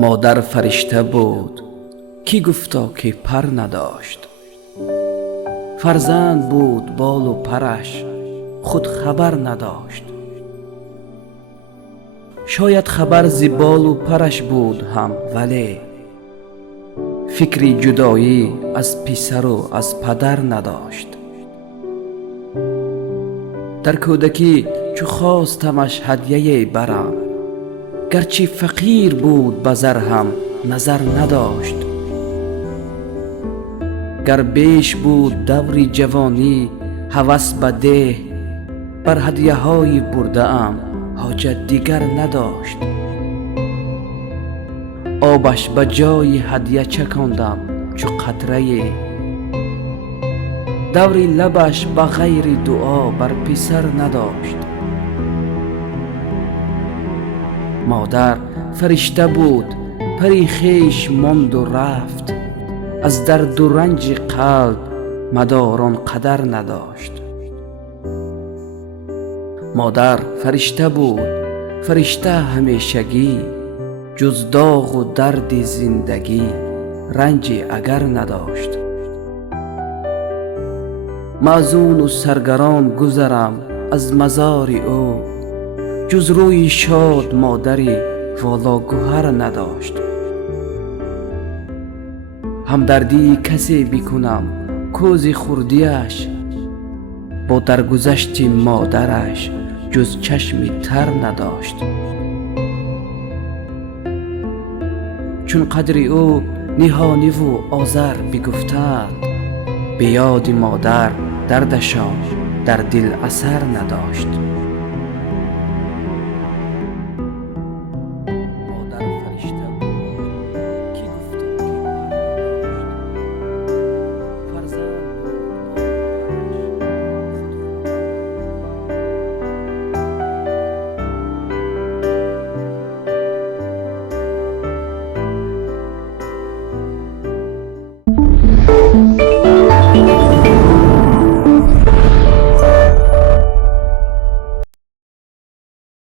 مادر فرشته بود کی گفتا که پر نداشت. فرزند بود بال و پرش خود خبر نداشت. شاید خبر ز بال و پرش بود هم، ولی فکری جدایی از پسر و از پدر نداشت. در کودکی چو خواستمش هدیه برم، گرچه فقیر بود به زر هم نظر نداشت. گر بیش بود دور جوانی هوس به ده، بر هدیه های برده ام حاجت دیگر نداشت. آبش به جای هدیه چکاندم چو قطره، دور لبش به غیر دعا بر پسر نداشت. مادر فرشته بود پری خویش ماند و رفت، از درد و رنج قلب مدار آنقدر نداشت. مادر فرشته بود فرشته همیشگی، جز داغ و درد زندگی رنجی اگر نداشت. محزون و سرگران گذرم از مزار او، جز روی شاد مادری والا گوهر نداشت. همدردی کسی بکنم کوز خردیش، با درگذشت مادرش جز چشمی تر نداشت. چون قدر او نهانی و آذر بگفتند، به یاد مادر دردشان در دل اثر نداشت.